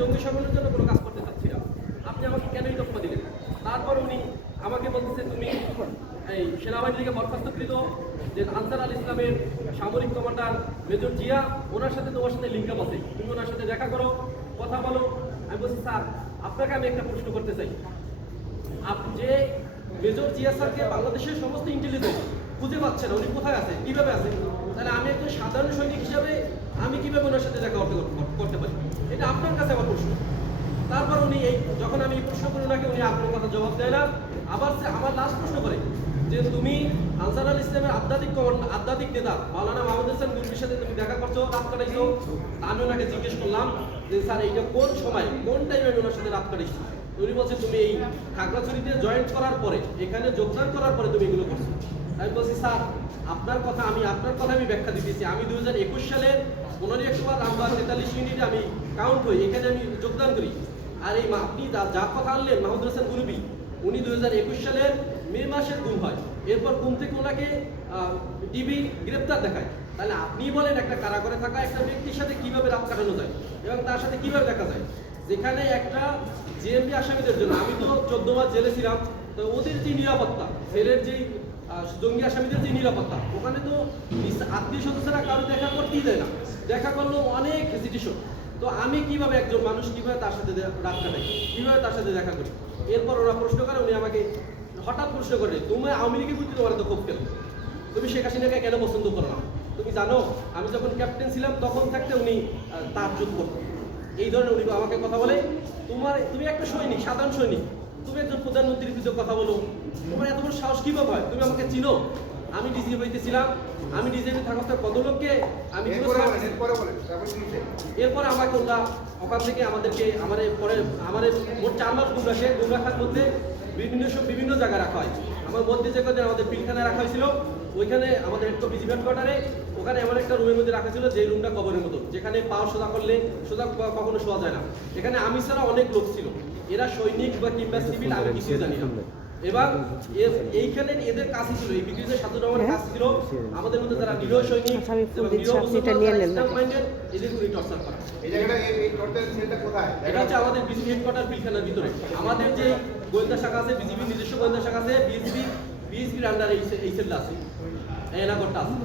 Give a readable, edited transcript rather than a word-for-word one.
জঙ্গি সংগঠনের জন্য কোনো কাজ করতে চাচ্ছি না, আপনি আমাকে কেন ইস্তফা দিলেন? তারপর উনি আমাকে বলতেছে তুমি এই সেনাবাহিনী থেকে বরখাস্তকৃত যে আনসার আল ইসলামের সামরিক কমান্ডার মেজর জিয়া, ওনার সাথে তোমার সাথে লিঙ্ক আপ আছে, তুমি ওনার সাথে দেখা করো, কথা বলো। আমি বলছি স্যার আপনাকে আমি একটা প্রশ্ন করতে চাই, আপনি যে মেজর জিয়া স্যারকে বাংলাদেশের সমস্ত ইন্টেলিজেন্স খুঁজে পাচ্ছেন, উনি কোথায় আছে, কিভাবে আছে, তাহলে আমি একজন সাধারণ সৈনিক হিসাবে আমি কিভাবে ওনার সাথে দেখা করতে পারি? এটা আপনার কাছে আমার প্রশ্ন। তারপর উনি এই যখন আমি এই প্রশ্ন করি ওনাকে, উনি আপনার কথা জবাব দেয় না। আবার সে আমার লাস্ট প্রশ্ন করে যে তুমি আনসার আল ইসলামের আধ্যাত্মিক নেতা মাওলানা মাহমুদ হাসান গুলবির সাথে তুমি দেখা করছো, রাত কাটাইছো। আমি ওনাকে জিজ্ঞেস করলাম যে স্যার এইটা কোন সময়, কোন টাইমে আমি ওনার সাথে রাত কাটাইছি? উনি বলছে তুমি এই খাগড়াছড়িতে জয়েন্ট করার পরে, এখানে যোগদান করার পরে তুমি এগুলো করছো। আমি বলছি স্যার আপনার কথা আমি ব্যাখ্যা দিতেছি। আমি 2021 সালের 15 অক্টোবর রামবাগ 43 ইউনিটে আমি কাউন্ট হই, এখানে আমি যোগদান করি। আর এই আপনি যার কথা আনলেন মাহমুদ হাসান গুলবি, উনি 2021 সালের মে মাসের গুম হয়, এরপর গুম থেকে ওনাকে ডিবি গ্রেপ্তার দেখায়। তাহলে আপনি বলেন একটা কারাগারে থাকা একটা ব্যক্তির সাথে কিভাবে রাত কাটানো যায় এবং তার সাথে কিভাবে দেখা যায়? যেখানে একটা জেএমবি আসামিদের জন্য, আমি তো 14 মাস জেলে ছিলাম, তো ওদের যে নিরাপত্তা, জেলের যেই জঙ্গি আসামিদের যে নিরাপত্তা, ওখানে তো আত্মীয় স্বজনরা কারো দেখা করতেই দেয় না, দেখা করলেও অনেক হেজিটেশন। তো আমি কিভাবে একজন মানুষ কিভাবে তার সাথে রাত কাটাই, কিভাবে তার সাথে দেখা করি? এরপর ওরা প্রশ্ন করে, উনি আমাকে হঠাৎ প্রশ্ন করে তুমি আওয়ামী লীগের প্রতি তোমার তো খুব কেন, তুমি শেখ হাসিনাকে কেন পছন্দ করো না? তুমি জানো আমি যখন ক্যাপ্টেন ছিলাম তখন থাকতে উনি তাজ্জুব করতেন। এই ধরনের উনি আমাকে কথা বলে, তুমি একটা সৈনিক, সাধারণ সৈনিক, তুমি একজন প্রধানমন্ত্রীর বিরুদ্ধে কথা বলো, তোমার এত বড় সাহস কিভাবে হয়? তুমি আমাকে চিনো? আমি ডিজিপিতে ছিলাম, আমি ডিজিপি থাকা কত লোককে আমি এরপর আমাকে ওরা ওখান থেকে আমাদের মোট 4 মাস গুম রাখার মধ্যে বিভিন্ন জায়গায় রাখা হয়। আমার মধ্যে যে কদিন আমাদের পিলখানায় রাখা হয়েছিল, ওইখানে আমাদের একটা বিজিবি হেডকোয়ার্টারে, ওখানে এমন একটা রুমের মধ্যে রাখা ছিল যে রুমটা কবরের মতো, যেখানে পা সোজা করলে কখনো শোয়া যায় না। এখানে আমি ছাড়া অনেক লোক ছিল, এরা সৈনিক বা কিংবা সিভিল আমি কিছুই জানি না। এবার এইখানে এদের কাছে ছিল, এই ব্রিটিশের সাধু রহমানের কাছে ছিল আমাদের মধ্যে যারা নিরীহ সৈনিক, এদের করে টর্চার করা। এটা হচ্ছে আমাদের বিজিবি হেডকোয়ার্টার পিলখানার ভিতরে। আমাদের যে গোয়েন্দা শাখা আছে, বিজিবি নিজস্ব গোয়েন্দা শাখা আছে, বিএসপির আন্ডারে এই সেলটা আছে, এলাকাটা আছে।